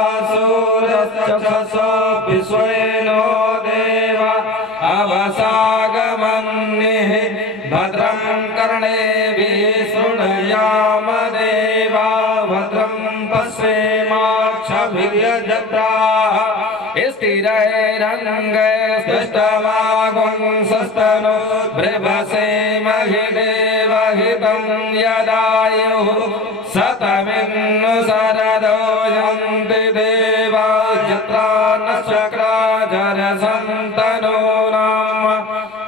सूरश्चक्षुषो विश्वेनो देवा अवसागमन्निः भद्रं कर्णेभिः शृणुयाम देवा भद्रं पश्येमाक्षभिर्यजत्राः स्थिरैरङ्गैस्तुष्टमागुंसस्तनो बृभसेमहि देवहितं यदायुः शतमिन्नु शरदो यन्ति देवा यत्रा न चक्राजरसन्तनो नाम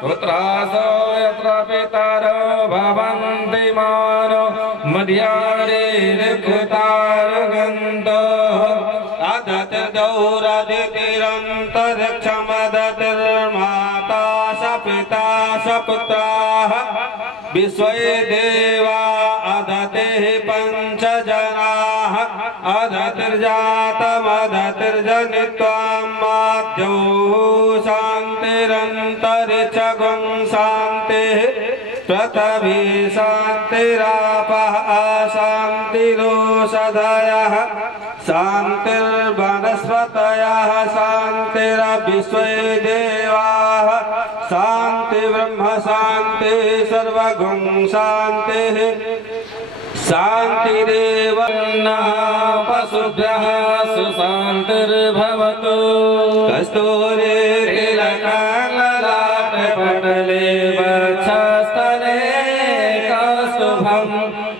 पुत्रासो यत्र पितरो भवन्ति मानो मध्यारेर्कृतारुगन्तो अदतिर्दौरदितिरन्तरिक्षमदतिर्माता स पिता स पुत्राः विश्वे देवा अदतिः पञ्च जनाः अदतिर्जातमदतिर्जनित्वां माद्यो शान्तिरन्तरिक्षगुं शान्तिः पृथिवी शान्तिरापः शान्तिरोषधयः शान्तिर्वनस्पतयः शान्तिर्विश्वे देवाः शान्तिर्ब्रह्म शान्तिः सर्वगुं शान्तिः शान्तिरेव पशुभ्यः सुशान्तिर्भवतु कस्तूरितिलकाललाटपटले वक्षस्थले कौस्तुभं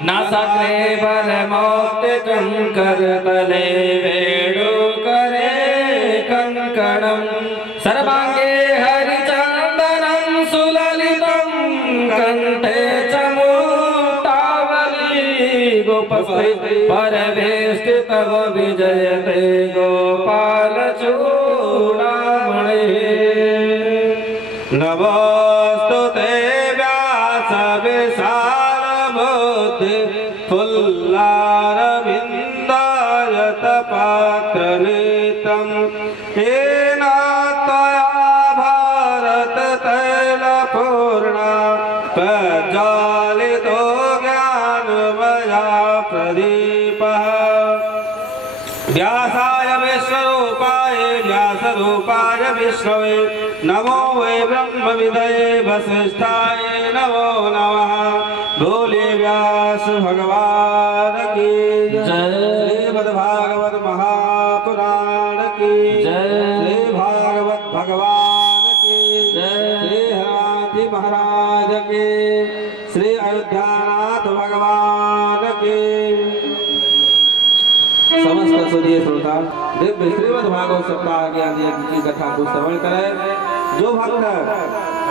नासाग्रे वरमौक्तिकं करतले वेणुकरे कङ्कणं सर्वाङ्गे हरिचन्दनं सुललितं कण्ठे च मुक्तावली गोपस्ते परवेष्टितव विजयते गोपालचूडामणिः नमोऽस्तुते व्यासविशालबुद्धि फुल्लारविन्दायतपात्रनेत्रं येन त्वया भारततैलपूर्णा प्रज्वालितो ज्ञानमया प्रदीपः व्यासाय विश्वरूपाय व्यासरूपाय विष्णवे नमो वै ब्रह्मविदये वसिष्ठाय नमो नमः। बोले व्यास भगवान की जय। श्रीमद्भागवत महापुराण की जय। श्री भागवत भगवान की जय। श्री हनुमान महाराज की, श्री अयोध्यानाथ भगवान की। समस्त सुधीर श्रोता दिव्य श्रीमद् भागवत सप्ताह के आदि की कथा को श्रवण करें। जो भक्त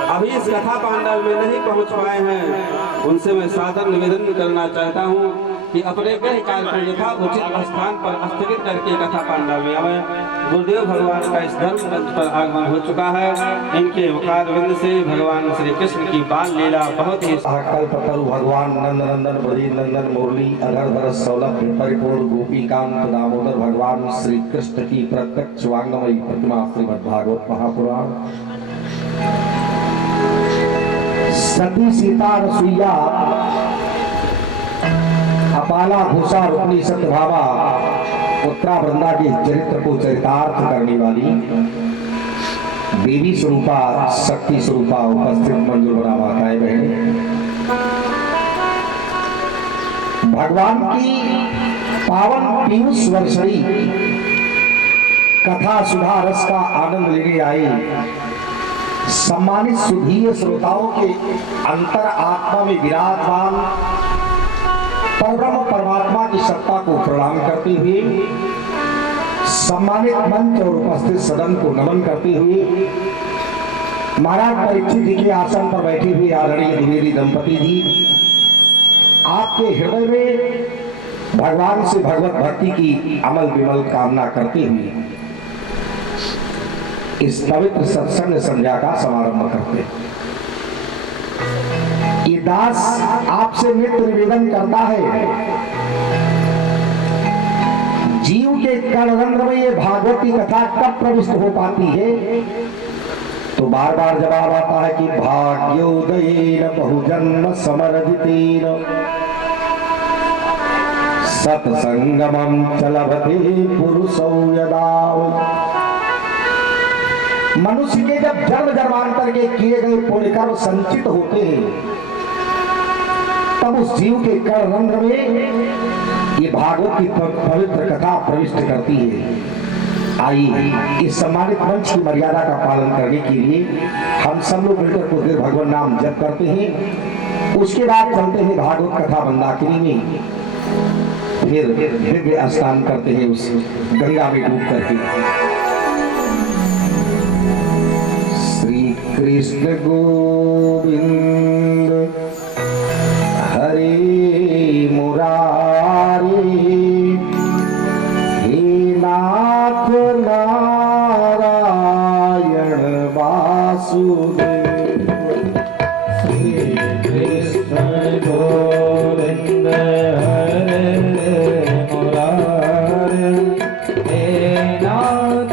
अभी इस कथा पांडव में नहीं पहुंच पाए हैं उनसे मैं सादर निवेदन करना चाहता हूं कि अपने गृह काल को यथा उचित स्थान पर स्थगित करके कथा पांडव में आवे। गुरुदेव भगवान का इस धर्म मंच पर आगमन हो चुका है। इनके मुखारविंद से भगवान श्री कृष्ण की बाल लीला बहुत ही कल्पतरु भगवान नंद नंदन बद्री नंदन मुरली अगर बरस सौलभ परिपूर्ण गोपीकांत दामोदर भगवान श्री कृष्ण की प्रत्यक्ष वांगमयी प्रतिमा श्रीमद्भागवत महापुराण। सती सीता रसुईया अपाला भूषा रुक्मी सत्यभामा उत्तरा वृंदा के चरित्र को चरितार्थ करने वाली देवी स्वरूपा शक्ति स्वरूपा उपस्थित मंजूर बना माताएं बहन, भगवान की पावन पीयूष वर्षणी कथा सुधा रस का आनंद लेने आए सम्मानित सुधीर श्रोताओं के अंतर आत्मा में विराजमान परब्रह्म परमात्मा की सत्ता को प्रणाम करते हुए, सम्मानित मंच और उपस्थित सदन को नमन करते हुए, महाराज परीक्षित जी के आसन पर बैठे हुए आदरणीय द्विवेदी दंपति जी, आपके हृदय में भगवान से भगवत भक्ति की अमल विमल कामना करते हुए इस पवित्र सत्संग संध्या का समारंभ करते हैं। ये दास आपसे नित्य निवेदन करता है, जीव के कर्णरंध्र में ये भागवती कथा कब प्रविष्ट हो पाती है तो बार बार जवाब आता है कि भाग्योदयेन बहुजन्म समर्जितेन सत्संगमं चलभते पुरुषौ यदा। मनुष्य के जब जन्म जन्मांतर के किए गए पुण्य कर्म संचित होते हैं, तब उस जीव के कर्णरंध्र में ये भागवत की पवित्र कथा प्रविष्ट करती है। आइए इस सम्मानित मंच की मर्यादा का पालन करने के लिए हम सब लोग मिलकर कुछ देर भगवान नाम जप करते हैं। उसके बाद चलते हैं भागवत कथा मंदाकिनी में, फिर दिव्य स्नान करते हैं उस गंगा में डूब करके। श्री कृष्ण गोविंद हरे मुरारी, हे नाथ नारायण वासुदेव। श्री कृष्ण गोविंद हरे मुरारी, हे नाथ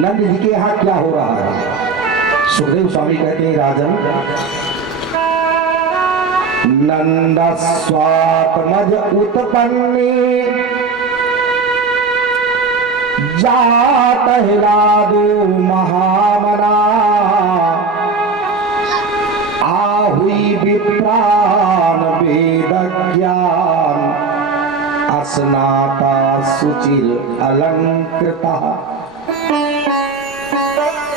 नंद जी के यहाँ क्या हो रहा है? सुखदेव स्वामी कहते हैं राजन, नंद स्वात्मज उत्पन्ने जात हिलादो महामना आहुई विप्राण वेद ज्ञान अस्नाता सुचिर अलंकृता।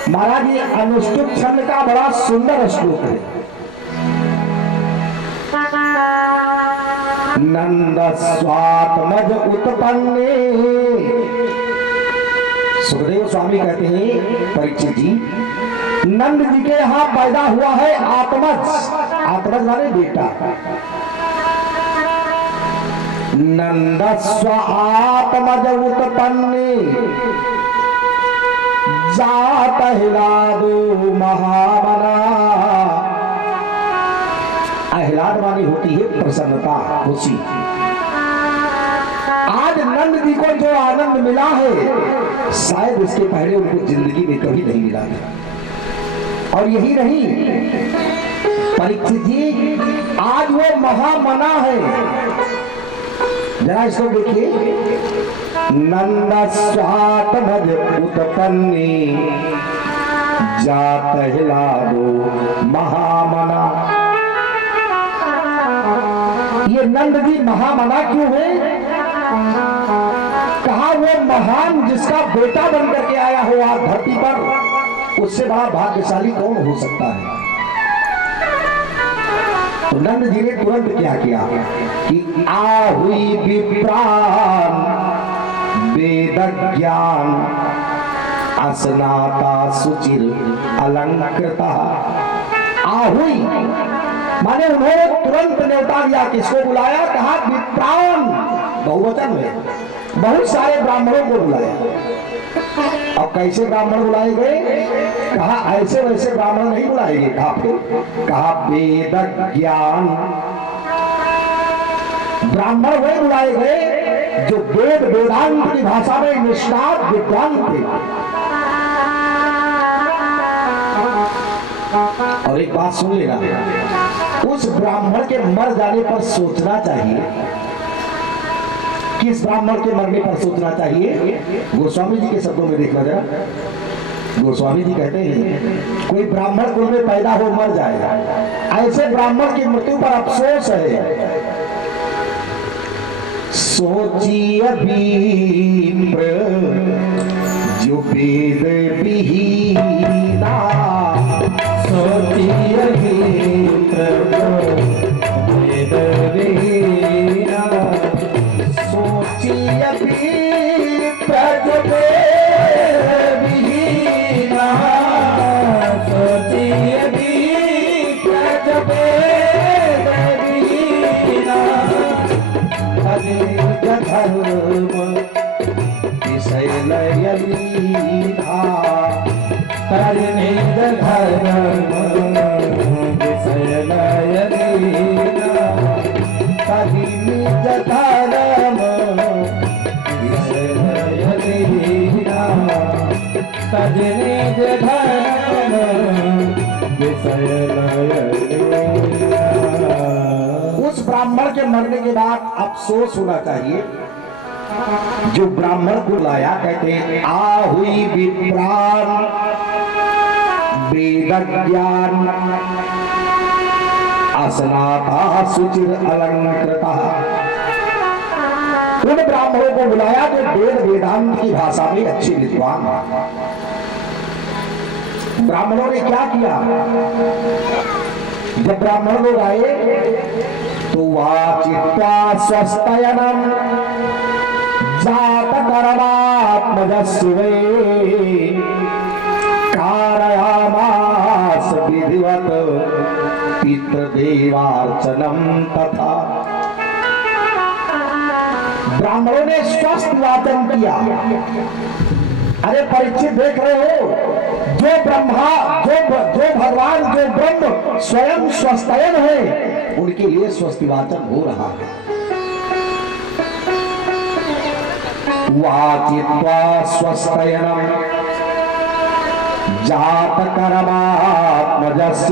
महाराज ये अनुष्टुप छंद का बड़ा सुंदर श्लोक है। नंद स्वात्मज उत्पन्ने, सुखदेव स्वामी कहते हैं परीक्षित जी, नंद जी के यहाँ पैदा हुआ है आत्मज। आत्मज माने बेटा। नंद स्व आत्मज उत्पन्ने जात हिलादो महामना। आह्लाद मानी होती है प्रसन्नता, खुशी। आज नंद जी को जो आनंद मिला है शायद इसके पहले उनको जिंदगी में कभी नहीं मिला था। और यही नहीं परीक्षित जी, आज वो महामना है। जरा इसको देखिए, नंद स्वात्मज उत्पन्ने जात हिलादो महामना। ये नंद जी महामना क्यों है? कहा वो महान जिसका बेटा बनकर के आया हो आज धरती पर, उससे बड़ा भाग्यशाली कौन हो सकता है? तो नंद जी ने तुरंत क्या किया कि आहुई विप्राण वेद ज्ञान अस्नाता सुचिर अलंकृता। आहुई माने उन्होंने तुरंत न्योता दिया। किसको बुलाया? कहा विप्राण, बहुवचन में बहुत सारे ब्राह्मणों को बुलाया। अब कैसे ब्राह्मण बुलाए गए? कहा ऐसे वैसे ब्राह्मण नहीं बुलाए गए। कहा वेद ज्ञान, ब्राह्मण वही बुलाए गए जो वेद वेदांत की भाषा में निष्णात विद्वान थे। और एक बात सुन लेना, उस ब्राह्मण के मर जाने पर सोचना चाहिए। किस ब्राह्मण के मरने पर सोचना चाहिए? गोस्वामी जी के शब्दों में देखना जरा। गोस्वामी जी कहते हैं कोई ब्राह्मण कुल में पैदा हो मर जाएगा, ऐसे ब्राह्मण की मृत्यु पर अफसोस है। सोचिए विप्र जो वेद विहीना, सोचिए विप्र वेद विहीना, सोचिए विप्र जो वेद विहीना, सोचिए विप्र जो वेद विहीना। धर्म विषय लय लीधा, करने धर्म विषय लय लीधा, कभी निज धर्म विषय लय लीधा, कभी निज धर्म विषय लय लीधा। ब्राह्मण के मरने के बाद अफसोस होना चाहिए। जो ब्राह्मण को लाया कहते हैं आहुई विप्राण वेद ज्ञान असनाता सुचिर अलंकृता। उन ब्राह्मणों को बुलाया जो वेद वेदांत की भाषा में अच्छे विद्वान। ब्राह्मणों ने क्या किया? जब ब्राह्मण लोग आए तो वाचित्वा स्वस्तयनम जात कर्मात्मजस्वे कारयामास विधिवत पितृदेवार्चनम तथा। ब्राह्मणों ने स्वस्थ वाचन किया। अरे परीक्षित देख रहे हो, जो ब्रह्मा जो भगवान जो ब्रह्म स्वयं स्वस्थयन है, उनके लिए स्वस्ति वाचन हो रहा है। वाचित्वा स्वस्तयनम जात कर्मात्मजस्वे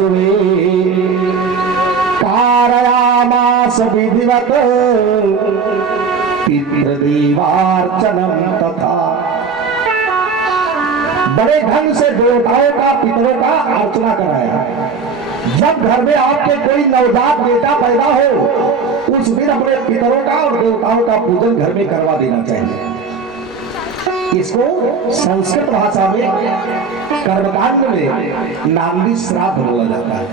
कारयामास विधिवत पितृदेवार्चनम तथा। बड़े ढंग से देवताओं का पितरों का अर्चना कराया। जब घर में आपके कोई नवजात बेटा पैदा हो, उस दिन अपने पितरों का और देवताओं का पूजन घर में करवा देना चाहिए। इसको संस्कृत भाषा में कर्मकांड में नांदी श्राद्ध बोला जाता है।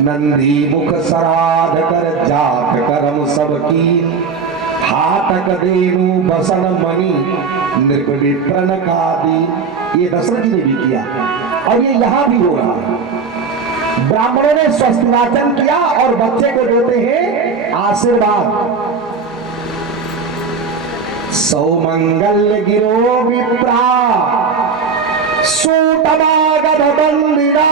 नंदी मुख सराध कर जात करम सबकी हाटक देनु बसन मणि निर्विप्रण कादि। ये दशरथ जी ने भी किया और ये यहां भी हो रहा है। ब्राह्मणों ने स्वस्ति वाचन किया और बच्चे को देते हैं आशीर्वाद। सौमंगल्य गिरो विप्रा सूतमागध बंदिना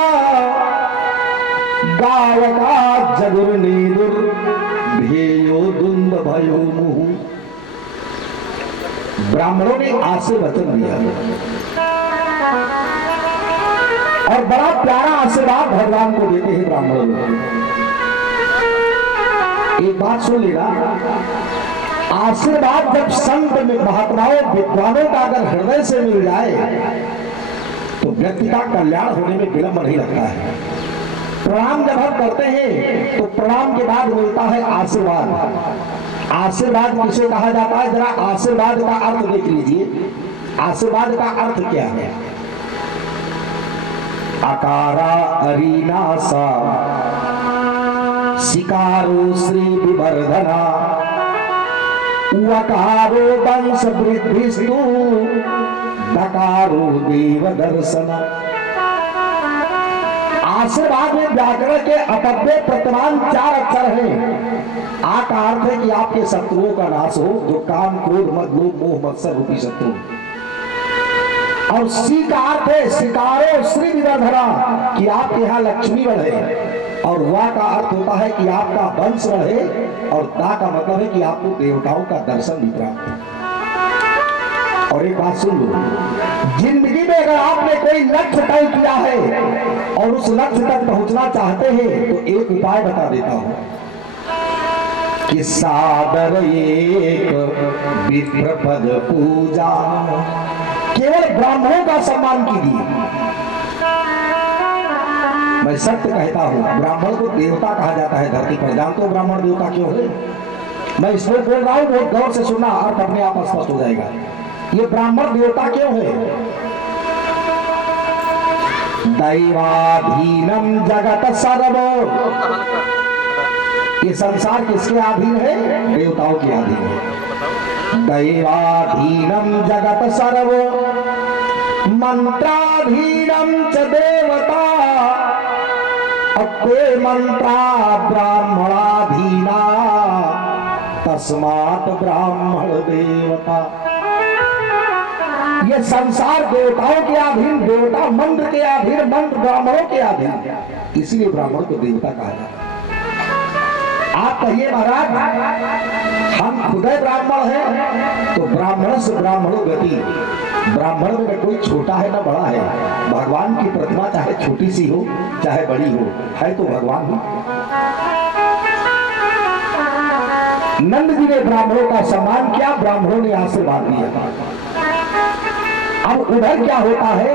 गावका जगुर नीदुर भेयो दुंद भयो मुहु। ब्राह्मणों ने आशीर्वचन दिया और बड़ा प्यारा आशीर्वाद भगवान को देते हैं ब्राह्मणों को। एक बात सुन लेना, आशीर्वाद जब संत में महात्माओं विद्वानों का अगर हृदय से मिल जाए तो व्यक्ति का कल्याण होने में विलंब नहीं लगता है। प्रणाम जब हम करते हैं तो प्रणाम के बाद मिलता है आशीर्वाद। आशीर्वाद किसे कहा जाता है? जरा आशीर्वाद का अर्थ देख लीजिए। आशीर्वाद का अर्थ क्या है? अकारा अरीनासा शिकारो श्री विवर्धना उकारो वंश वृद्धिस्तु दकारो देव दर्शना। आशीर्वाद में व्याकरण के अपव्यय प्रत्यमान 4 अक्षर हैं। आ का अर्थ है कि आपके शत्रुओं का नाश हो, जो काम क्रोध मद लोभ मोह मत्सर रूपी शत्रु। और सी का अर्थ है शिकारो श्री विवर्धना, कि आपके यहाँ लक्ष्मी बढ़े। और वा का अर्थ होता है कि आपका वंश बढ़े। और दा का मतलब है कि आपको देवताओं का दर्शन भी प्राप्त हो। और एक बात सुन लो, जिंदगी में अगर आपने कोई लक्ष्य तय किया है और उस लक्ष्य तक पहुंचना चाहते हैं तो एक उपाय बता देता हूं कि सादर एक विप्र पद पूजा। केवल ब्राह्मणों का सम्मान कीजिए। मैं सत्य कहता हूं, ब्राह्मण को देवता कहा जाता है धरती पर। जानते हो ब्राह्मण देवता क्यों है? मैं इसमें बोल रहा हूं, बहुत गौर से सुनना, अर्थ अपने आप स्पष्ट हो जाएगा। ये ब्राह्मण देवता क्यों है? दैवाधीनम जगत सर्व। ये संसार किसके अधीन है? देवताओं के अधीन है। दैवाधीनम जगत सर्व मंत्राधीनम च देवता अप्रे मंत्रा ब्राह्मणाधीना तस्मात् ब्राह्मण देवता। ये संसार देवताओं के अधीन, देवता मंत्र के अधीन, मंत्र ब्राह्मणों के अधीन, इसलिए ब्राह्मण को देवता कहा जाता है। आप कहिए महाराज हम खुदे ब्राह्मण हैं, तो ब्राह्मण से ब्राह्मणों गति। ब्राह्मण में कोई छोटा है ना बड़ा है। भगवान की प्रतिमा चाहे छोटी सी हो चाहे बड़ी हो, है तो भगवान हो। नंद जी ने ब्राह्मणों का सम्मान किया, ब्राह्मणों ने आशीर्वाद दिया। अब उधर क्या होता है,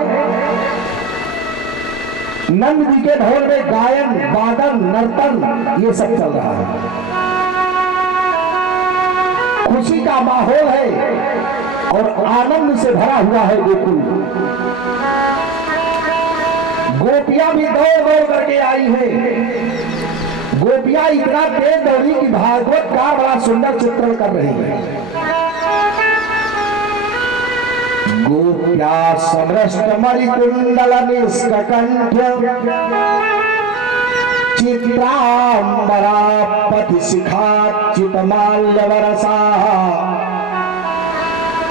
नंद जी के भवन में गायन वादन नर्तन ये सब चल रहा है, खुशी का माहौल है और आनंद से भरा हुआ है गोकुल। गोपियां भी दौड़ दौड़ करके आई है। गोपियां इतना तेज दौड़ी कि भागवत का बड़ा सुंदर चित्रण कर रही है। गोप्या समरष्ट मणिकुंडल निष्कंठ चित्रांबरा पति शिखा चितमाल्यवरसा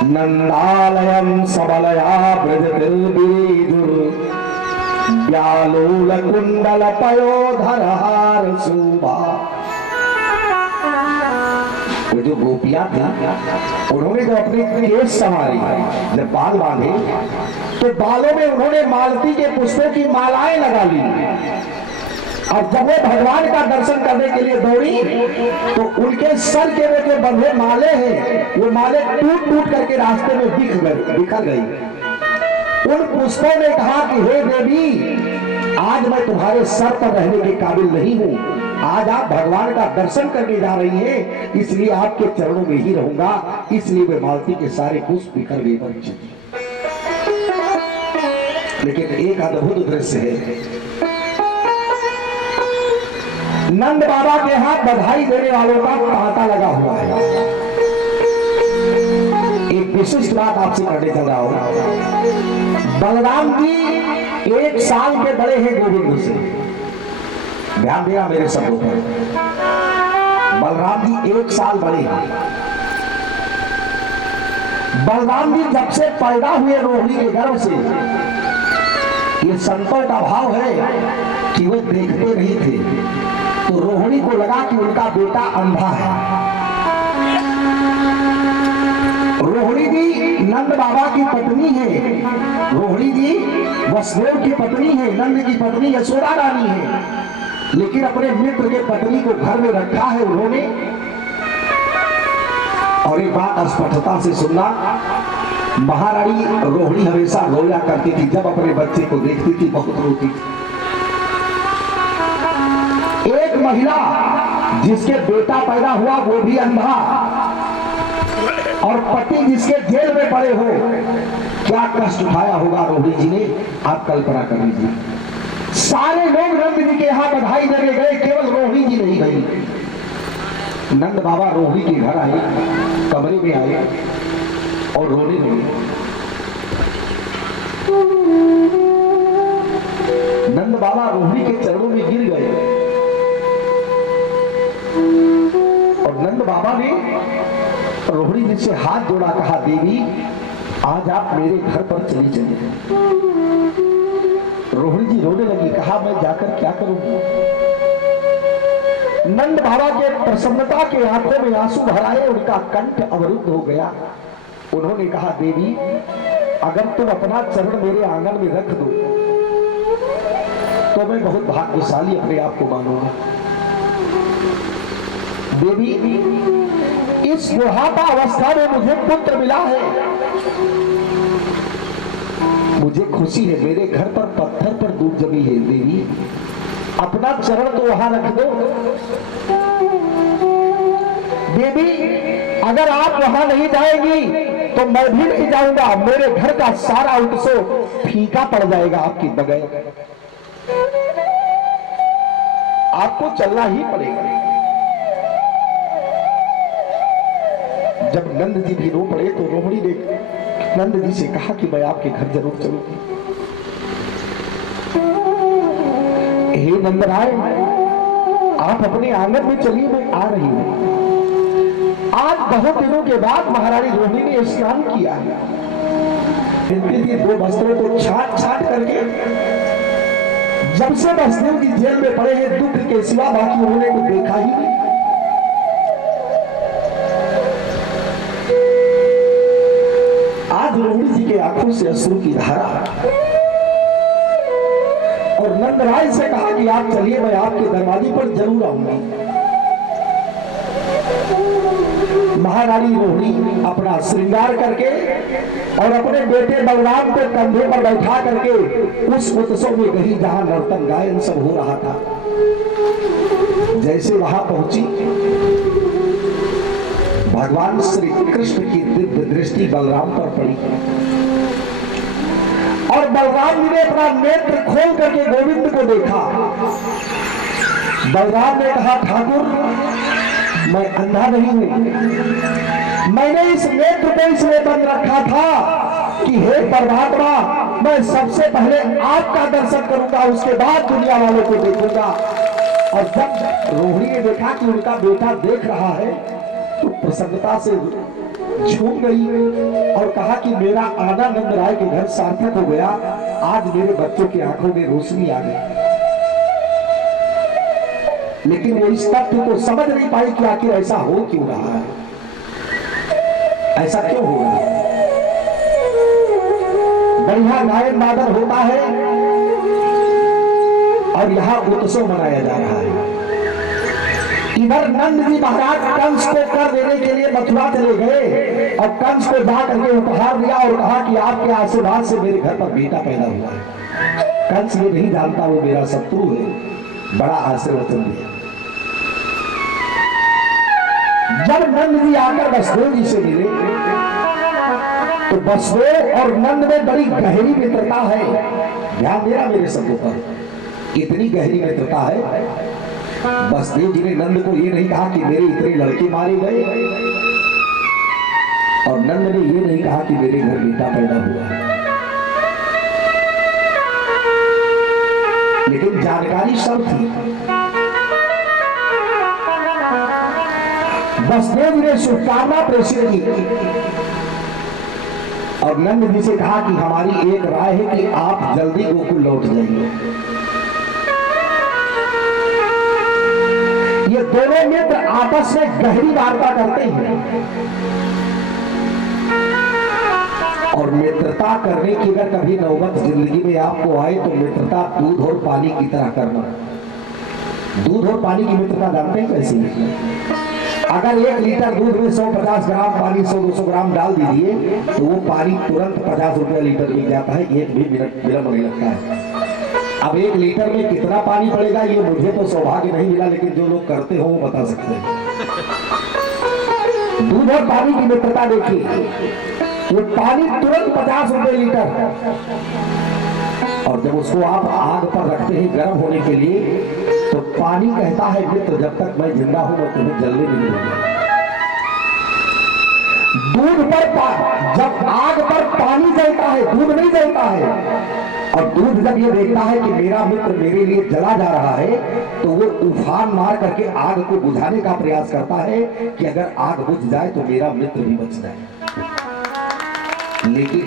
नंदालयम सबलया ब्रजतिर्बीजुर व्यालोल कुंडल पयोधर हार शोभा। वो जो गोपियां थी उन्होंने जो अपने केस संवारी, जब बाल बांधे तो बालों में उन्होंने मालती के पुष्पों की मालाएं लगा ली और जब वो भगवान का दर्शन करने के लिए दौड़ी तो उनके सर के वो जो बंधे माले हैं वो माले टूट टूट करके रास्ते में बिखर गई। उन पुष्पों ने कहा कि हे देवी, आज मैं तुम्हारे सर पर रहने के काबिल नहीं हूं, आज आप भगवान का दर्शन करने जा रही हैं, इसलिए आपके चरणों में ही रहूंगा। इसलिए वे मालती के सारे पुष्प बिखर गए बच्चे। लेकिन एक अद्भुत दृश्य है, नंद बाबा के हाथ बधाई देने वालों का तांता लगा हुआ है। एक विशिष्ट बात आपसे करने चल रहा हूं। बलराम जी 1 साल के बड़े हैं गोविंद से, ध्यान देना मेरे शब्दों पर। बलराम जी 1 साल बड़े हैं। बलराम जी जब से पैदा हुए रोहिणी के गर्भ से, ये संतों का भाव है कि वे देखते नहीं थे, तो रोहिणी को लगा कि उनका बेटा अंधा है। रोहिणी जी नंद बाबा की पत्नी है, रोहिणी जी वसुदेव की पत्नी है, नंद की पत्नी यशोदा रानी है, लेकिन अपने मित्र के पत्नी को घर में रखा है उन्होंने। और एक बात स्पष्टता से सुनना, महारानी रोहिणी हमेशा रोया करती थी, जब अपने बच्चे को देखती थी बहुत रोती थी। एक महिला जिसके बेटा पैदा हुआ वो भी अंधा और पति जिसके जेल में पड़े हो, क्या कष्ट उठाया होगा रोहिणी जी ने, आप कल्पना कर लीजिए। सारे लोग नंद जी के यहाँ बधाई देने गए, केवल रोहिणी जी नहीं गई। नंद बाबा रोहिणी के घर आए, कमरे में आए और रोने लगे। नंद बाबा रोहिणी के चरणों में गिर गए और नंद बाबा ने रोहिणी जी से हाथ जोड़ा, कहा देवी आज आप मेरे घर पर चली चलिए। रोहिणी जी रोने लगी, कहा मैं जाकर क्या करूंगी। नंद बाबा के प्रसन्नता के आंखों में आंसू भर आए, उनका कंठ अवरुद्ध हो गया। उन्होंने कहा देवी अगर तुम अपना चरण मेरे आंगन में रख दो तो मैं बहुत भाग्यशाली अपने आप को मानूंगा। देवी इस बुढ़ापा अवस्था में मुझे पुत्र मिला है, मुझे खुशी है। मेरे घर पर पत्थर पर दूध जमी है, देवी अपना चरण तो वहां रख दो। देवी अगर आप वहां नहीं जाएंगी तो मैं भी नहीं जाऊंगा, मेरे घर का सारा उत्सव फीका पड़ जाएगा आपके बगैर, आपको चलना ही पड़ेगा। जब नंद जी भी रो पड़े तो रोहिणी ने नंद जी से कहा कि मैं आपके घर जरूर चलूंगी। हे नंदराय आप अपने आंगन में चलिए, मैं आ रही हूं। आज बहुत दिनों के बाद महारानी रोहिणी ने स्नान किया है। 2 वस्त्रों को छाट छाट करके, जब से वसुदेव जी जेल में पड़े हैं दुख के सिवा बाकी उन्होंने को देखा ही नहीं। आज रोहिणी जी के आंखों से अश्रु की धारा, और नंदराय से कहा कि आप चलिए, मैं आपके दरवाजे पर जरूर आऊंगी। महारानी रोहिणी अपना श्रृंगार करके और अपने बेटे बलराम को कंधे पर बैठा करके उस उत्सव में गई जहां नर्तन गायन सब हो रहा था। जैसे वहां पहुंची, भगवान श्री कृष्ण की दिव्य दृष्टि बलराम पर पड़ी और बलराम जी ने अपना नेत्र खोल करके गोविंद को देखा। बलराम ने कहा, ठाकुर मैं अंधा नहीं हूं, मैंने इस नेत्र को इसलिए बंद रखा था कि हे परमात्मा, मैं सबसे पहले आपका दर्शन करूंगा, उसके बाद दुनिया वालों को देखूंगा। और जब रोहिणी ने देखा कि उनका बेटा देख रहा है तो प्रसन्नता से झूम गई और कहा कि मेरा आना नंद राय के घर सार्थक हो गया, आज मेरे बच्चों की आंखों में रोशनी आ गई। लेकिन वो इस तथ्य को समझ नहीं पाई कि आखिर ऐसा हो क्यों रहा है, ऐसा क्यों हो रहा है। बढ़िया गायन वादन होता है और यहाँ उत्सव मनाया जा रहा है। इधर नंद जी महाराज कंस को कर देने के लिए मथुरा चले गए और कंस को जा करके उपहार दिया और कहा कि आपके आशीर्वाद से मेरे घर पर बेटा पैदा हुआ है। कंस ये नहीं जानता वो मेरा शत्रु है, बड़ा आशीर्वचन दिया। जब नंद जी आकर वसुदेव जी से मिले तो वसुदेव और नंद में बड़ी गहरी मित्रता है। ध्यान देना मेरे शब्दों पर, इतनी गहरी मित्रता है। वसुदेव जी ने नंद को ये नहीं कहा कि मेरे इतने लड़के मारे गए और नंद ने ये नहीं कहा कि मेरे घर बेटा पैदा हुआ। लेकिन जानकारी सब थी। वसुदेव जी ने शुभकामना प्रेषित की और नंद जी से कहा कि हमारी एक राय है कि आप जल्दी गोकुल लौट जाइए। ये दोनों मित्र आपस में गहरी वार्ता करते हैं और मित्रता करने की अगर कभी नौबत जिंदगी में आपको आए तो मित्रता दूध और पानी की तरह करना। दूध और पानी की मित्रता जानते हैं कैसी? अगर 1 लीटर दूध में 150 ग्राम पानी 100-200 ग्राम डाल दीजिए तो वो पानी तुरंत 50 रुपया लीटर मिल जाता है, 1 भी मिनट विलंब नहीं लगता है। अब 1 लीटर में कितना पानी पड़ेगा ये मुझे तो सौभाग्य नहीं मिला, लेकिन जो लोग करते हो वो बता सकते हैं। दूध और पानी की मित्रता देखिए, वो पानी तुरंत 50 रुपए लीटर और जब उसको आप आग पर रखते हैं गर्म होने के लिए तो पानी कहता है मित्र जब तक मैं जिंदा हूं मैं तुम्हें जलने नहीं दूंगा। दूध पर जब आग पर पानी जलता है, दूध नहीं जलता है। और दूध जब ये देखता है कि मेरा मित्र मेरे लिए जला जा रहा है तो वो उफान मार करके आग को बुझाने का प्रयास करता है कि अगर आग बुझ जाए तो मेरा मित्र भी बच जाए। लेकिन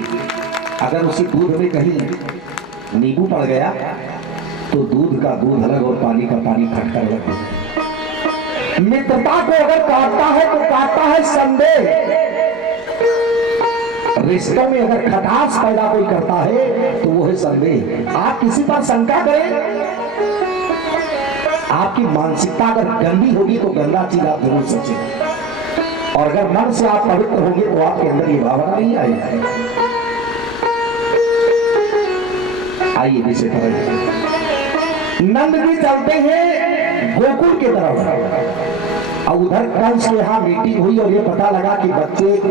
अगर उसी दूध में कहीं नींबू पड़ गया तो दूध का दूध अलग और पानी का पानी खटका अलग हो जाए। मित्रता को अगर काटता है तो काटता है संदेह। रिश्तों में अगर खटास पैदा कोई करता है तो वो है संदेह। आप किसी पर शंका करें, आपकी मानसिकता अगर गंदी होगी तो गंदा चीज आप जरूर सोचें और अगर मन से आप पवित्र होंगे तो आपके अंदर ये भावना नहीं आएगी। आइए विषय पर। नंद जी चलते हैं गोकुल के तरफ और उधर कंस के यहाँ मीटिंग हुई और ये पता लगा कि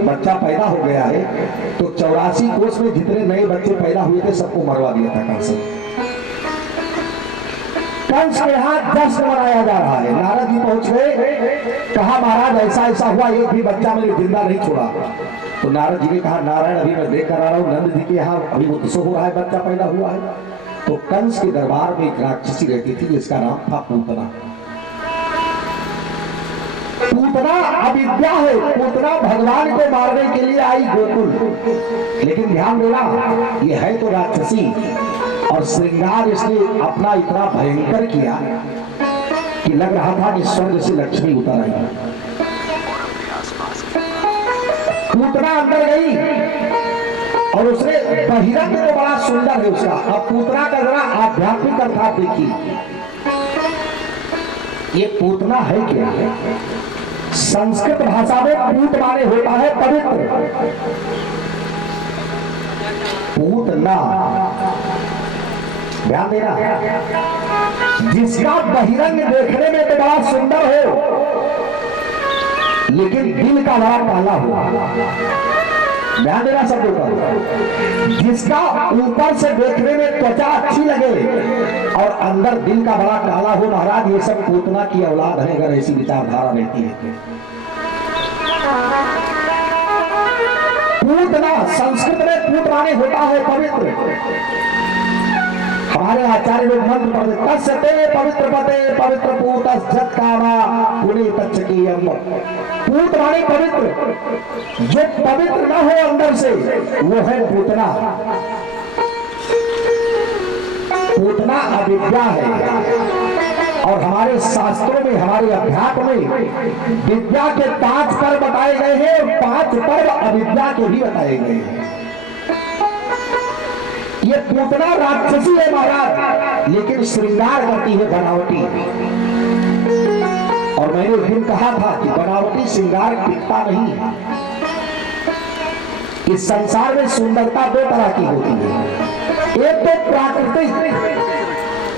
बच्चा पैदा हो गया है तो 84 कोष में जितने नए बच्चे पैदा हुए थे सबको मरवा दिया था कंस। कंस के यहाँ जश्न मनाया जा रहा है। नारद जी पहुंच गए, कहा महाराज ऐसा ऐसा हुआ, एक भी बच्चा मैंने जिंदा नहीं छोड़ा। तो नारद जी ने कहा नारायण अभी मैं देख कर आ रहा हूँ, नंद जी के यहाँ अभी उत्सव हो रहा है, बच्चा पैदा हुआ है। तो कंस के दरबार में एक राक्षसी रहती थी जिसका नाम था पूतना। पूतना अविद्या है, पूतना भगवान को मारने के लिए आई गोकुल। लेकिन ध्यान देना ये है तो राक्षसी और श्रृंगार इसने अपना इतना भयंकर किया कि लग रहा था कि स्वर्ग से लक्ष्मी उतर आई। पूतना अंदर गई और उसने बहिरंग तो बड़ा सुंदर है उसका। अब पूतना का जरा आध्यात्मिक अर्थात देखिए, ये पूतना है क्या है? संस्कृत भाषा में पूत माने होता है पवित्र, पूतना, ध्यान देना, जिसका बहिरंग देखने में तो बड़ा सुंदर हो लेकिन दिल का बड़ा काला हो। ध्यान देना शब्दों पर, जिसका ऊपर से देखने में त्वचा अच्छी लगे और अंदर दिल का बड़ा काला हो, महाराज ये सब पूतना की औलाद है अगर ऐसी विचारधारा रहती है। पूतना संस्कृत में पूत माने होता है पवित्र। हमारे आचार्य लोग मंत्र पढ़ते, तस्ते पवित्र पते पवित्र पूतश्चत कामा पुणे तच्चकीयम। पूत माने पवित्र, जो पवित्र न हो अंदर से वो है पूतना। पूतना अविद्या है और हमारे शास्त्रों में, हमारे अध्यात्म में विद्या के 5 पर्व बताए गए हैं और 5 पर्व अविद्या के भी बताए गए हैं। ये पूतना राक्षसी है महाराज, लेकिन श्रृंगार करती है बनावटी। और मैंने एक दिन कहा था कि बनावटी श्रृंगार टिकता नहीं है। इस संसार में सुंदरता 2 तरह की होती है, एक तो प्राकृतिक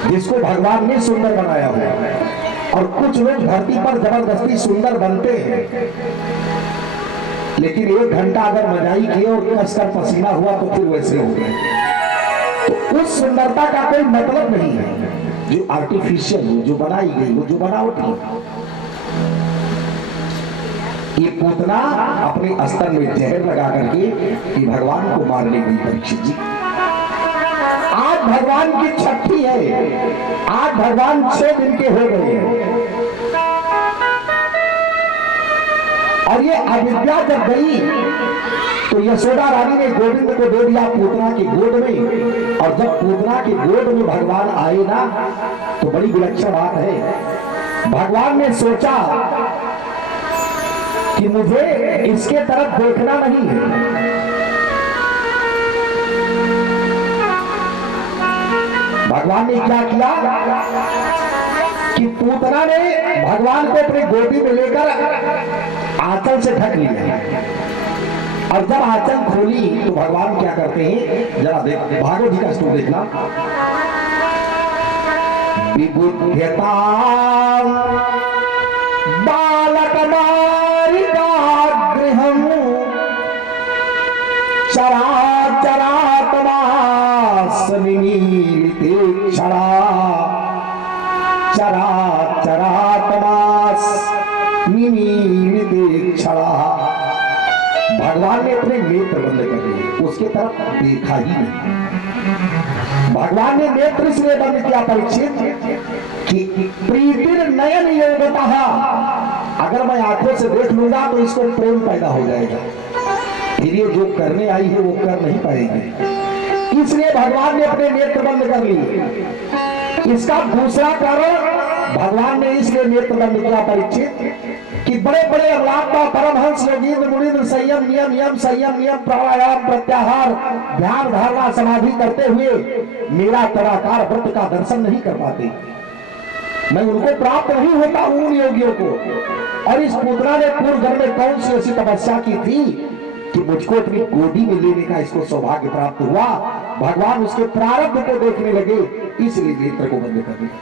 जिसको भगवान ने सुंदर बनाया हुआ, और कुछ लोग धरती पर जबरदस्ती सुंदर बनते हैं, लेकिन 1 घंटा अगर मजाई किए और कसकर पसीना हुआ तो फिर वैसे हो गए। तो उस सुंदरता का कोई मतलब नहीं है जो आर्टिफिशियल हो, जो बनाई गई हो, जो बनावटी हो। ये पूतना अपने अस्त्र में जहर लगा करके कि भगवान को मारने गई परीक्षित जी। आज भगवान की छठी है, आज भगवान 6 दिन के हो गए हैं और ये अविद्या जब गई तो यशोदा रानी ने गोविंद को दे दिया पूतना की गोद में। और जब पूतना की गोद में भगवान आए ना तो बड़ी विलक्षण बात है, भगवान ने सोचा कि मुझे इसके तरफ देखना नहीं है। भगवान ने क्या किया कि पूतना ने भगवान को अपनी गोदी में लेकर आंचल से ढक लिया। और जब आंचल खोली तो भगवान क्या करते हैं, जरा देख, भागवत जी का श्लोक देखना। विबुध्यता बालक बालिका गृहं चराचरात्मा सनिमीलिते क्षणा चराचरात्मा निमीलिते क्षणा। भगवान ने अपने नेत्र बंद कर दिए, उसके तरफ देखा ही नहीं। भगवान ने नेत्र इसलिए बंद किया परीक्षित कि प्रीतिर नयन योगतः, अगर मैं आंखों से देख लूंगा तो इसको प्रेम पैदा हो जाएगा, फिर ये जो करने आई है वो कर नहीं पाएगी। इसलिए भगवान ने अपने नेत्र बंद कर लिए। इसका दूसरा कारण भगवान ने इसलिए नेत्र बंद किया परीक्षित कि बड़े बड़े अवलात्मा परमहंस योगींद्र मुनींद्र संयम नियम यम संयम नियम प्राणायाम प्रत्याहार ध्यान धारणा समाधि करते हुए मेरा तराकार व्रत का दर्शन नहीं कर पाते। मैं उनको प्राप्त नहीं होता हूं उन योगियों को। और इस पूतना ने पूर्व जन्म में कौन सी ऐसी तपस्या की थी कि मुझको अपनी गोदी में लेने का इसको सौभाग्य प्राप्त हुआ। भगवान उसके प्रारब्ध को देखने लगे, इसलिए नेत्र को बंद कर दिया।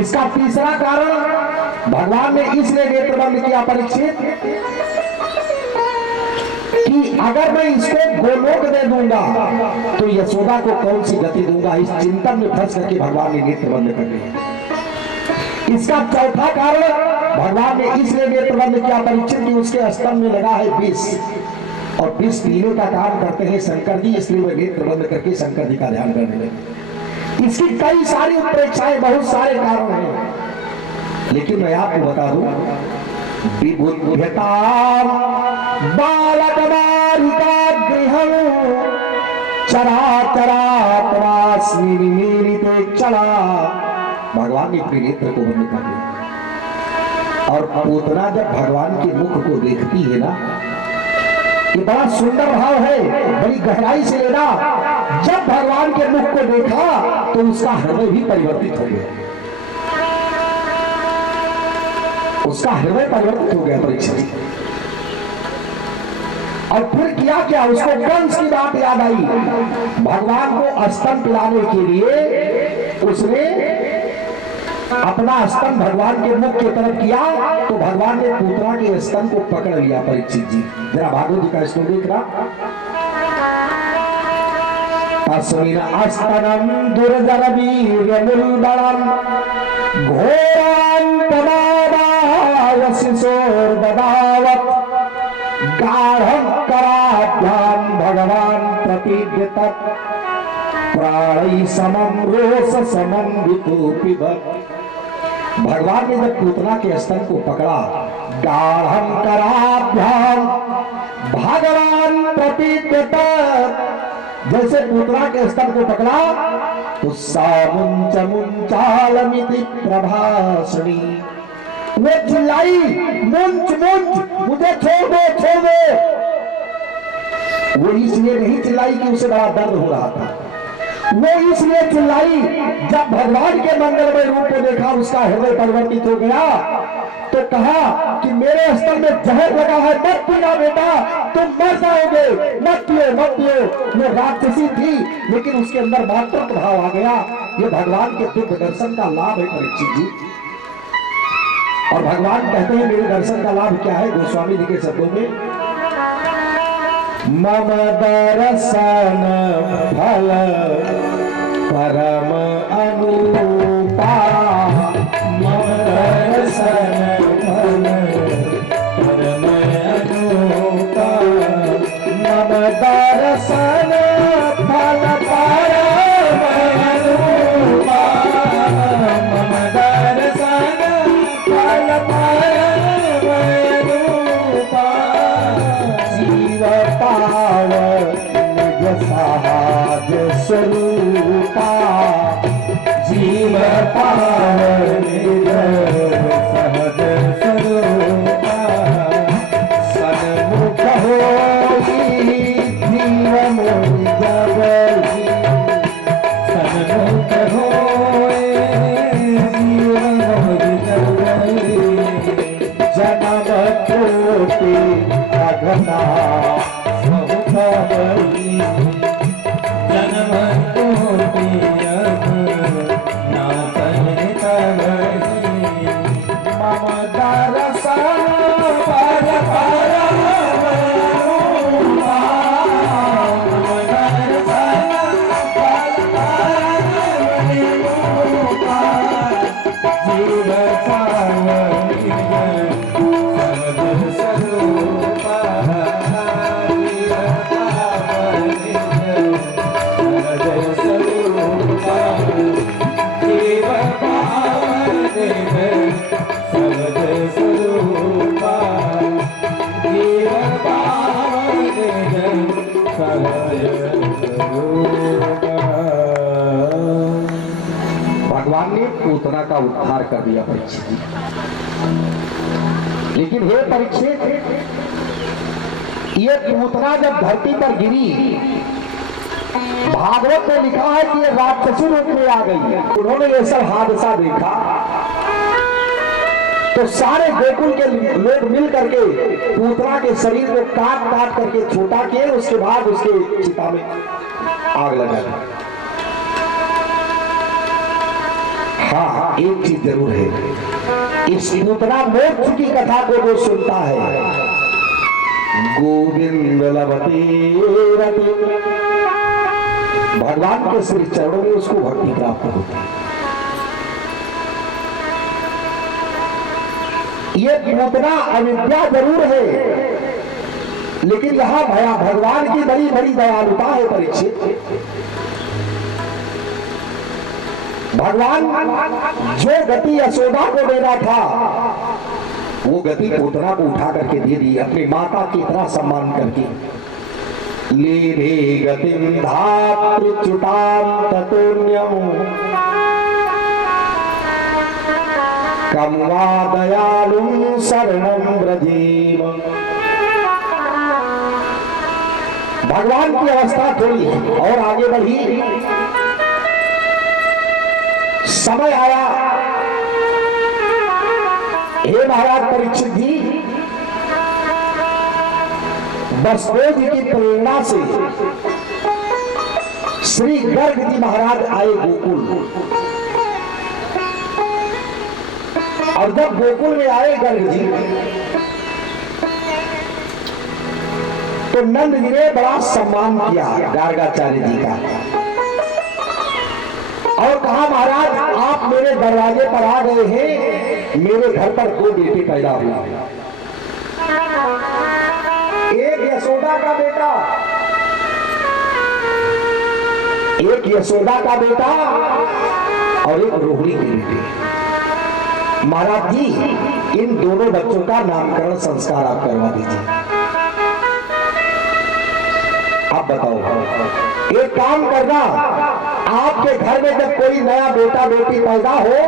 इसका तीसरा कारण भगवान ने इसलिए नेत्र बंद किया परीक्षित कि अगर मैं इसको गोलोक दे दूंगा तो यशोदा को कौन सी गति दूंगा। इस चिंतन में फंस करके भगवान ने नेत्र बंद कर दिया। इसका चौथा कारण भगवान ने इसलिए नेत्र बंद किया परीक्षित कि उसके स्तन में लगा है विष, और विष पीने का काम करते हैं शंकर जी, इसलिए वह नेत्र बंद करके शंकर जी का ध्यान करने लगे। इसकी कई सारी उत्प्रेक्षाएं, बहुत सारे कारण हैं, लेकिन मैं आपको बता दूं विबुध्यता बालक बालिका गृहं चराचरात्मास्मि निमीलिते क्षणा। भगवान ने अपने नेत्र को बंद कर दिया। और पूतना जब भगवान के मुख को देखती है ना, ये बड़ा सुंदर भाव है, बड़ी गहराई से लेना। जब भगवान के मुख को देखा तो उसका हृदय भी परिवर्तित हो गया। उसका हृदय परिवर्तित हो गया परीक्षित। और फिर किया क्या, उसको कंस की बात याद आई। भगवान को स्तन पिलाने के लिए उसने अपना स्तन भगवान के मुख की तरफ किया, तो भगवान ने पूतना के स्तन को पकड़ लिया परीक्षित जी। जरा भागवत जी का श्लोक देख रहा, अस्मिन् स्तनम दुर्जरवीर्यमुल्बलम् घोरान् तदादावशिशोर्ददावत् गाढं कराभ्यां भगवान् प्रपीड्यतत् प्राणैः समं रोष समं वितुपिबत्। भगवान ने जब पूतना के स्तन को पकड़ा, गाढ़ं कराभ्यां भगवान प्रपीड्यतत्, जैसे पूतना के स्तन को पकड़ा तो सामुंच मुंचालमिति प्रभाषणी, वो चिल्लाई मुंच मुंच, मुझे छोड़ दो छोड़ दो। वो इसलिए नहीं चिल्लाई कि उसे बड़ा दर्द हो रहा था, वो इसलिए चिल्लाई जब भगवान के मंगलमय रूप को देखा, उसका हृदय परिवर्तित हो गया। तो कहा कि मेरे स्तन में जहर लगा है, मत पीना बेटा, तुम मर जाओगे, मत पियो मत पियो। ये राक्षसी थी, लेकिन उसके अंदर मातृत्व भाव आ गया। ये भगवान के दिव्य दर्शन का लाभ है परीक्षित जी। और भगवान कहते हैं मेरे दर्शन का लाभ क्या है, गोस्वामी जी के शब्दों में, मम दर्शन फल परम अनुपा, मम दर्शन फल परम अनुपा, मम दर्शन फल परम अनुपा, मम दर्शन फल परम अनुपा, जीव पाव निज साहाज स्वरूपा, जीव पाव निज सहज स्वरूपा, सन्मुख होई जीव मोहि जबहि, सन्मुख होई जीव मोहि जबहि, जन्म कोटि अघना बहुत बड़ी, जन्म कोटि अघना सहित बड़ी, मम दर्शन फल परम अनुपा, मम दर्शन फल परम अनुपा, जीव पाव निज सहज स्वरूपा, जीव पाव निज सहज स्वरूपा, जीव पाव निज सहज स्वरूपा, जीव पाव निज सहज स्वरूपा। भगवान ने पूतना का उद्धार कर दिया परीक्षित जी। लेकिन हे परीक्षित, ये पूतना जब धरती पर गिरी, भागवत में लिखा है कि ये राक्षसी रूप में आ गई। उन्होंने ये सब हादसा देखा तो सारे गोकुल के लोग मिल करके पूतना के शरीर को काट काट करके छोटा किए, उसके बाद उसके चिता में आग लगा दी। हाँ, एक चीज जरूर है, इस पूतना मोक्ष की कथा को जो सुनता है, गोविंद लभते रते, भगवान के श्री चरणों में उसको भक्ति प्राप्त होती है। ये पूतना अविद्या जरूर है, लेकिन यहां भया भगवान की बड़ी बड़ी दयालुता है परीक्षित। भगवान जो गति यशोदा को देना था, वो गति पूतना को उठा करके दे दी, अपनी माता की तरह सम्मान करके। लीभे गतिं धातृच्युतां ततोऽन्यं कं वा दयालुं शरणं व्रजेम। भगवान की अवस्था थोड़ी और आगे बढ़ी, समय आया हे महाराज परीक्षित जी, वसुदेव जी की प्रेरणा से श्री गर्ग जी महाराज आए गोकुल। और जब गोकुल में आए गर्ग जी, तो नंद जी ने बड़ा सम्मान किया गार्गाचार्य जी का और कहा महाराज आप मेरे दरवाजे पर आ गए हैं, मेरे घर पर 2 बेटे पैदा हुए, एक यशोदा का बेटा, एक यशोदा का बेटा और एक रोहिणी की बेटी। महाराज जी इन दोनों बच्चों का नामकरण संस्कार आप करवा दीजिए। आप बताओ, एक काम करना, आपके घर में जब कोई नया बेटा बेटी पैदा हो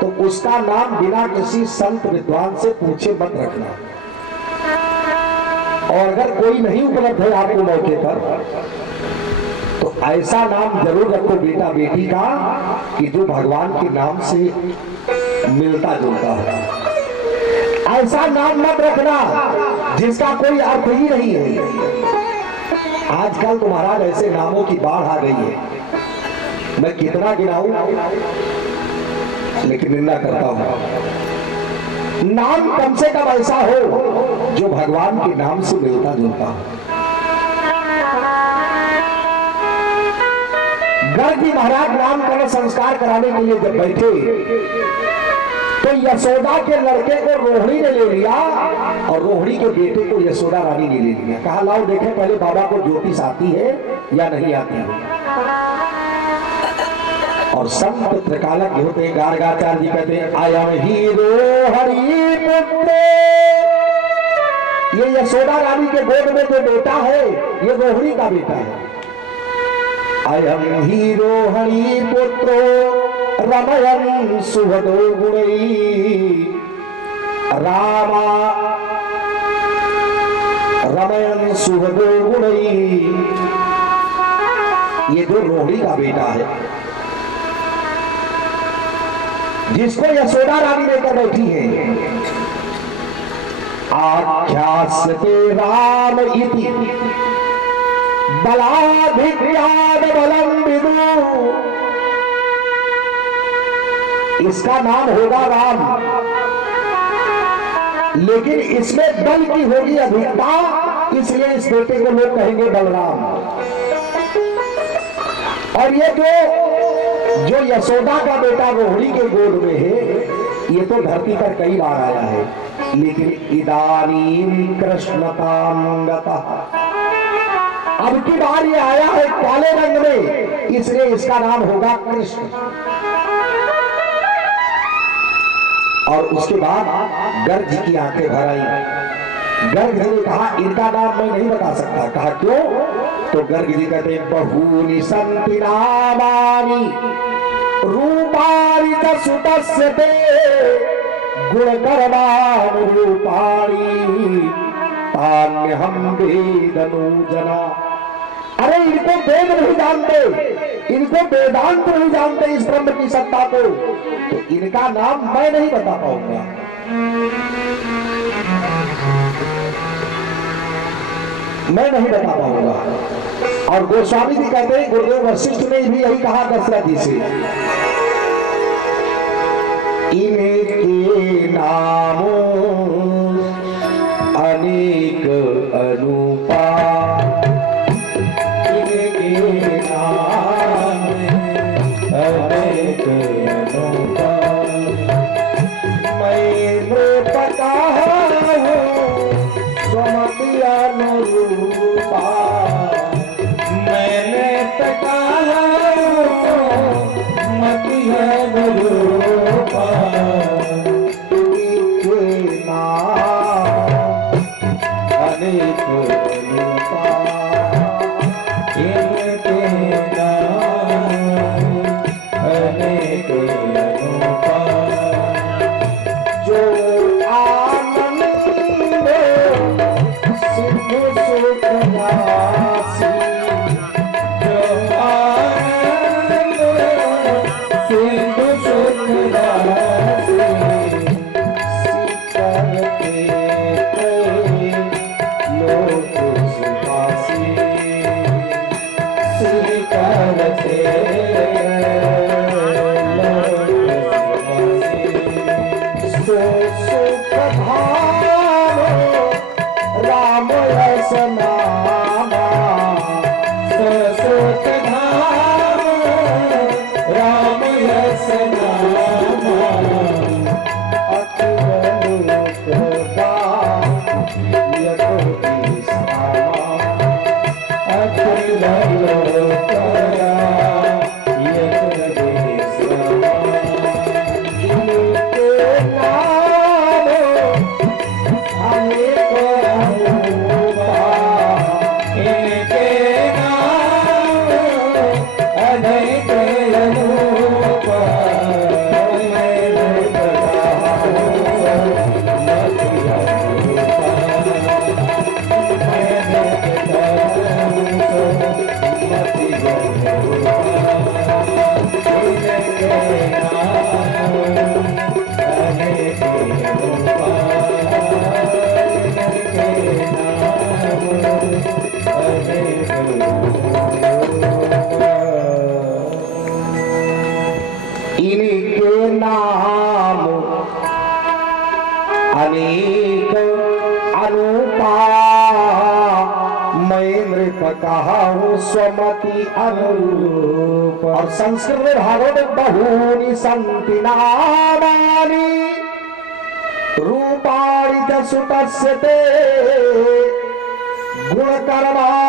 तो उसका नाम बिना किसी संत विद्वान से पूछे मत रखना, और अगर कोई नहीं उपलब्ध है आपको मौके पर तो ऐसा नाम जरूर रखो बेटा बेटी का कि जो भगवान के नाम से मिलता जुलता हो। ऐसा नाम मत रखना जिसका कोई अर्थ ही नहीं है। आजकल तो महाराज ऐसे नामों की बाढ़ आ गई है, मैं कितना गिनाऊं लेकिन निंदा करता हूं। नाम कम से कम ऐसा हो जो भगवान के नाम से मिलता जुलता हो। गर्ग जी महाराज नामकरण संस्कार कराने के लिए जब बैठे तो यशोदा के लड़के को रोहिणी ने ले लिया और रोहिणी के बेटे को यशोदा रानी ने ले लिया। कहा लाओ देखें पहले बाबा को ज्योतिष आती है या नहीं आती है। और संत त्रिकालक होते गार्गाचार्य जी कहते हैं अयम ही रोहिणी पुत्र, ये यशोदा रानी के गोद में जो बेटा है ये रोहिणी का बेटा है। अयम ही रोहिणी पुत्रो रमयन सुहदो गुणई, रामा रमयन सुहदो गुणई, ये जो रोहिणी का बेटा है जिसको यशोदा रानी लेकर बैठी है। आख्यास्यते राम इति बलाधिक्याद बलम विदु, इसका नाम होगा राम, लेकिन इसमें बल की होगी अधिकता, इसलिए इस बेटे को लोग कहेंगे बलराम। और ये जो यशोदा का बेटा रोहिणी के गोद में है ये तो धरती पर कई बार आया है, लेकिन इदानीम कृष्णतांगतः, अब की बार ये आया है काले रंग में, इसलिए इसका नाम होगा कृष्ण। और उसके बाद गर्ग जी की आंखें भर आई। गर्ग जी ने कहा इनका नाम मैं नहीं बता सकता। कहा क्यों? तो गर्ग जी कहते बहूनि सन्ति नामानि रूपाणि च सुतस्य ते गुणकर्माणि रूपाणि तान्यहं वेदनूजना। अरे इनको वेद नहीं जानते, इनको वेदांत नहीं जानते इस ब्रह्म की सत्ता को, तो इनका नाम मैं नहीं बता पाऊंगा। मैं नहीं बता पाऊंगा। और गोस्वामी जी कहते हैं गुरुदेव वशिष्ठ ने भी यही कहा दशरथ जी से, इनके नामों अनेक अनुपा, इनके नाम अनेक अनुपा, मैंने पता स्वमति अनुरूपा, मैंने पता मति अनुरूपा, सो सुख धाम राम यस नामा सो सुख धाम राम यस नामा अतुल कृपा यतो सामा अतुल कृपा इनके नाम अनेक अनुपा मैं नृप कहूँ स्वमति अनुरूप। और संस्कृत में भागवत बहूनि संति नामानि रूपाणि दशुतस्य ते गुणकर्मानुरूपाणि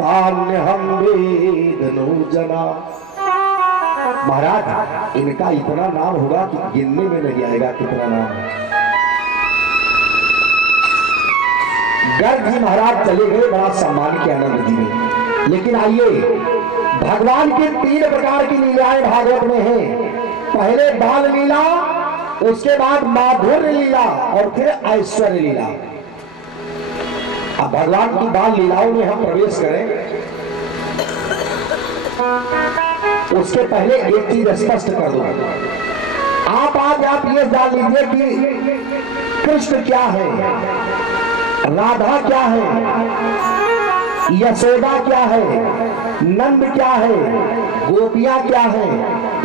तान्यहं वेदनो जना। महाराज इनका इतना नाम होगा कि गिनने में नहीं आएगा कितना नाम। गर्ग जी महाराज चले गए, बड़ा सम्मान किया आनंद जी ने। लेकिन आइए, भगवान की 3 प्रकार की लीलाएं भागवत में हैं। पहले बाल लीला, उसके बाद माधुर्य लीला और फिर ऐश्वर्य लीला। अब भगवान की बाल लीलाओं में हम प्रवेश करें उसके पहले एक चीज स्पष्ट कर दो। आप ये जान लीजिए कि कृष्ण क्या है, राधा क्या है, यशोदा क्या है, नंद क्या है, गोपियां क्या है,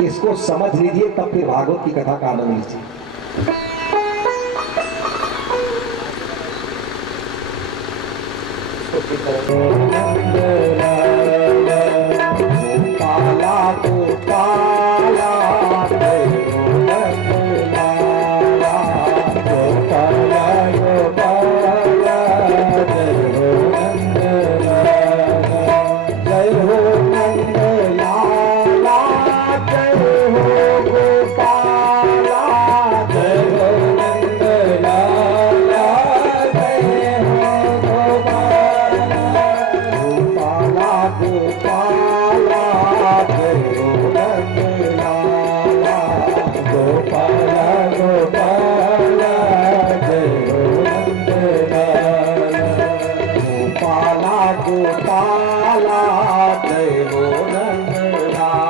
इसको समझ लीजिए, तब फिर भागवत की कथा का आनंद लीजिए। गोपाला गोपाला जय हो नंदलाला।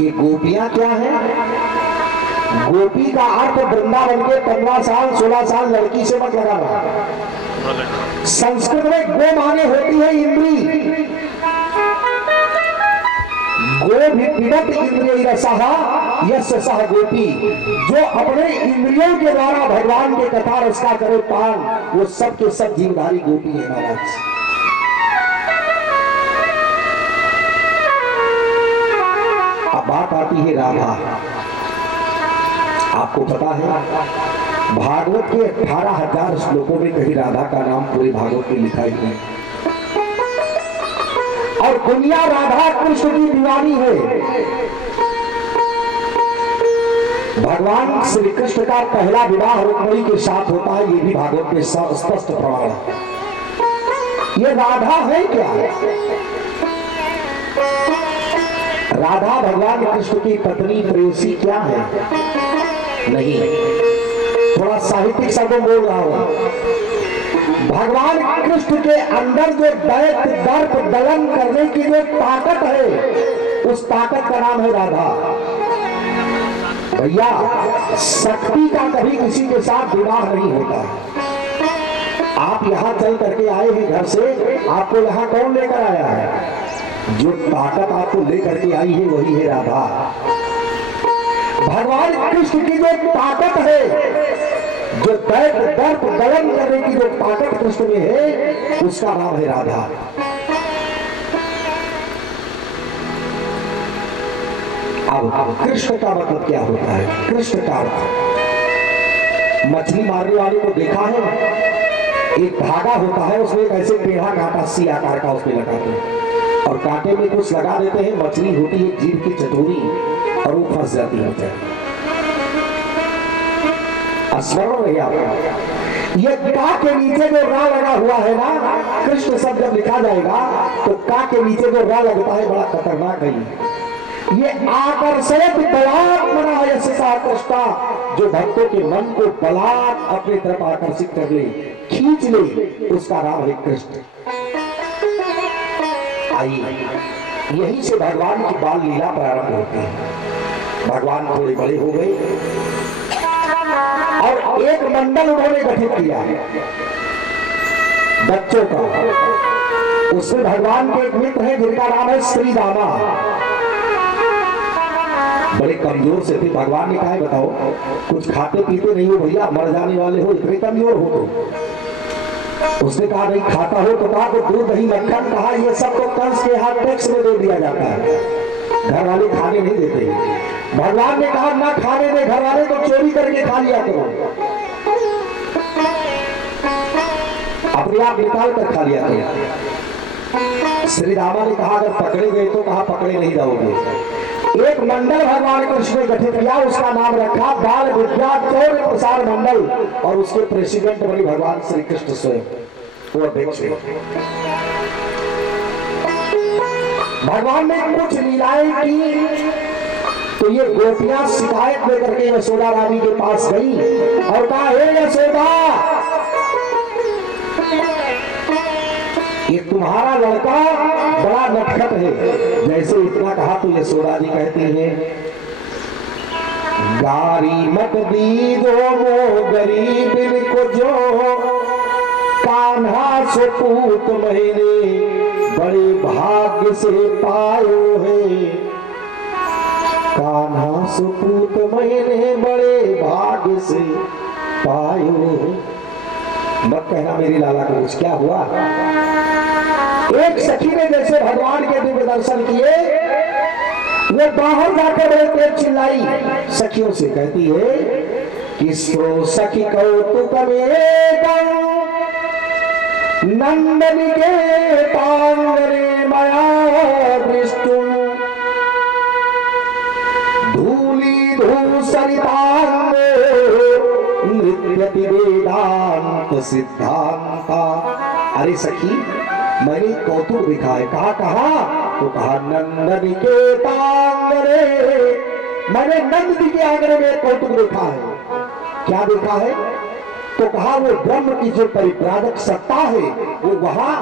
ये गोपियां क्या है? गोपी का अर्थ वृंदावन के 15 साल 16 साल लड़की से मत लगाना। संस्कृत में गो माने होती है इंद्री। गो भी विगत इंद्रिय रसहा यस्य सह गोपी, जो अपने इंद्रियों के द्वारा भगवान के कथा रस का करे पान, वो सब के सब जीवधारी गोपी है महाराज। अब बात आती है राधा। आपको पता है भागवत के 18,000 श्लोकों में कहीं राधा का नाम पूरे भागवत में लिखा ही नहीं, और दुनिया राधा कृष्ण की दीवानी है। भगवान श्री कृष्ण का पहला विवाह रुक्मिणी के साथ होता है, ये भी भागवत में स्पष्ट प्रमाण है। ये राधा है क्या? राधा भगवान कृष्ण की पत्नी प्रेयसी क्या है? नहीं, थोड़ा साहित्यिक शब्द बोल रहा हूं। भगवान कृष्ण के अंदर जो दैत्य दर्प दलन करने की जो ताकत है, उस ताकत का नाम है राधा। भैया, शक्ति का कभी किसी के साथ विवाह नहीं होता। आप यहां चल करके आए हैं घर से, आपको यहां कौन लेकर आया है? जो ताकत आपको लेकर के आई है वही है राधा। भगवान कृष्ण की जो ताकत है, जो दैत्य दर्प दलन करने की जो ताकत कृष्ण में है, उसका नाम है राधा। अब कृष्ण का मतलब क्या होता है? कृष्ण का अर्थ, मछली मारने वाले को देखा है, एक धागा होता है, उसमें एक ऐसे टेढ़ा कांटा सी आकार का उसमें लगाते हैं, और कांटे में कुछ लगा देते हैं, मछली होती है जीभ की चटोरी, और वो फंस जाती है। स्मरण रहे आपको, ये का के नीचे जो रा लगा हुआ है ना, कृष्ण शब्द जब लिखा जाएगा तो का के नीचे जो रा लगता है, बड़ा खतरनाक है। ये आकर्षक बलात् मना यशसा कृष्णा, जो भक्तों के मन को बलात् अपनी तरफ आकर्षित कर ले, खींच ले, उसका नाम है कृष्ण। आइए, यहीं से भगवान की बाल लीला प्रारंभ होती है। भगवान थोड़े बड़े हो गए और एक मंडल उन्होंने गठित किया बच्चों का। उसमें भगवान के एक मित्र है जिनका नाम है श्री रामा। बड़े कमजोर से थे। भगवान ने कहा, बताओ कुछ खाते पीते नहीं हो भैया, मर जाने वाले हो, इतने कमजोर हो तो? उसने कहा नहीं खाता हो तो कहा, तो दूध दही मक्खन, कहा ये सब तो कंस के हाथ टैक्स में दे दिया जाता है, घर वाले खाने नहीं देते। भगवान ने कहा ना खाने दे घर वाले, तो चोरी करके खा लिया करो, अपने आप निकाल कर खा लिया करो। श्री रामा ने कहा अगर पकड़े गए तो, कहा पकड़े नहीं जाओगे। एक मंडल भगवान कृष्ण ने गठित किया, उसका नाम रखा बाल विद्या चौर्य प्रसार मंडल, और उसके प्रेसिडेंट बने भगवान श्री कृष्ण स्वयं, वो अध्यक्ष। भगवान ने कुछ लीलाएं की तो ये गोपियां शिकायत लेकर के यशोदा रानी के पास गई और कहा, हे यशोदा, ये तुम्हारा लड़का बड़ा नटखट है। जैसे इतना कहा तो यशोदा जी कहती है, गारी मत दी दो मो गरीब को, जो कान्हा सुपूत मैंने बड़े भाग्य से पायो है। कान्हा सुपूत मैंने बड़े भाग्य से पायो है। मत कहना मेरी लाला को कुछ क्या हुआ। एक सखी ने जैसे भगवान के दिव्य दर्शन किए, वो बाहर जाकर एक चिल्लाई, सखियों से कहती है, किसको सखी कौतुक में नंदन के पांगरे माया दृष्टु, धूली धूसरितांग नृत्यति वेदांत सिद्धांता। अरे सखी, मैंने कौतुक दिखा है। कहा तो कहा नंदन के पांगरे, मैंने नंद जी के आंगने में कौतुक देखा है। क्या देखा है? तो कहा वो ब्रह्म की जो परिप्राजक सत्ता है, वो वहां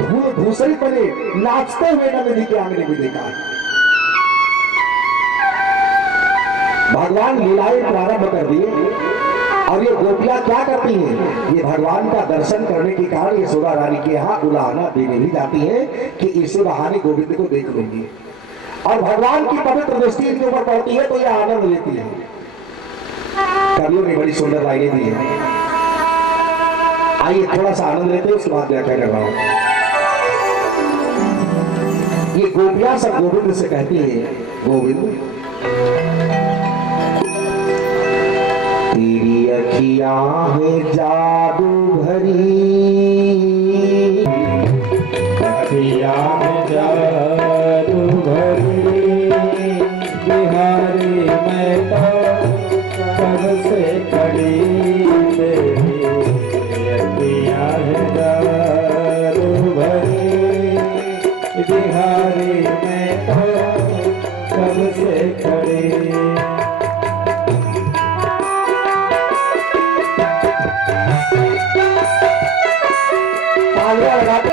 धूल धूसरी बने नाचते हुए नंद जी के आंगने में देखा है। भगवान लीलाएं प्रारंभ कर दिए और ये गोपियां क्या करती हैं, ये भगवान का दर्शन करने के कारण यशोदा रानी के यहाँ उलाहना देने भी जाती हैं कि इसे बहाने गोविंद को देख लूंगी, और भगवान की पवित्र दृष्टि इनके ऊपर पड़ती है तो ये आनंद लेती है। कवियों ने बड़ी सुंदर लाइनें दी है, आइए थोड़ा सा आनंद लेते हैं, उसके बाद व्याख्या कर रहा हूं। ये गोपियां सब गोविंद से कहती है, गोविंद तेरी अखियां है जादू भरी, अखियां है जादू भरी, बिहारी मैं तो कब से खड़ी तेरी अखियां है जादू भरी, बिहारी मैं तो कब से खड़ी। तालियां लगाते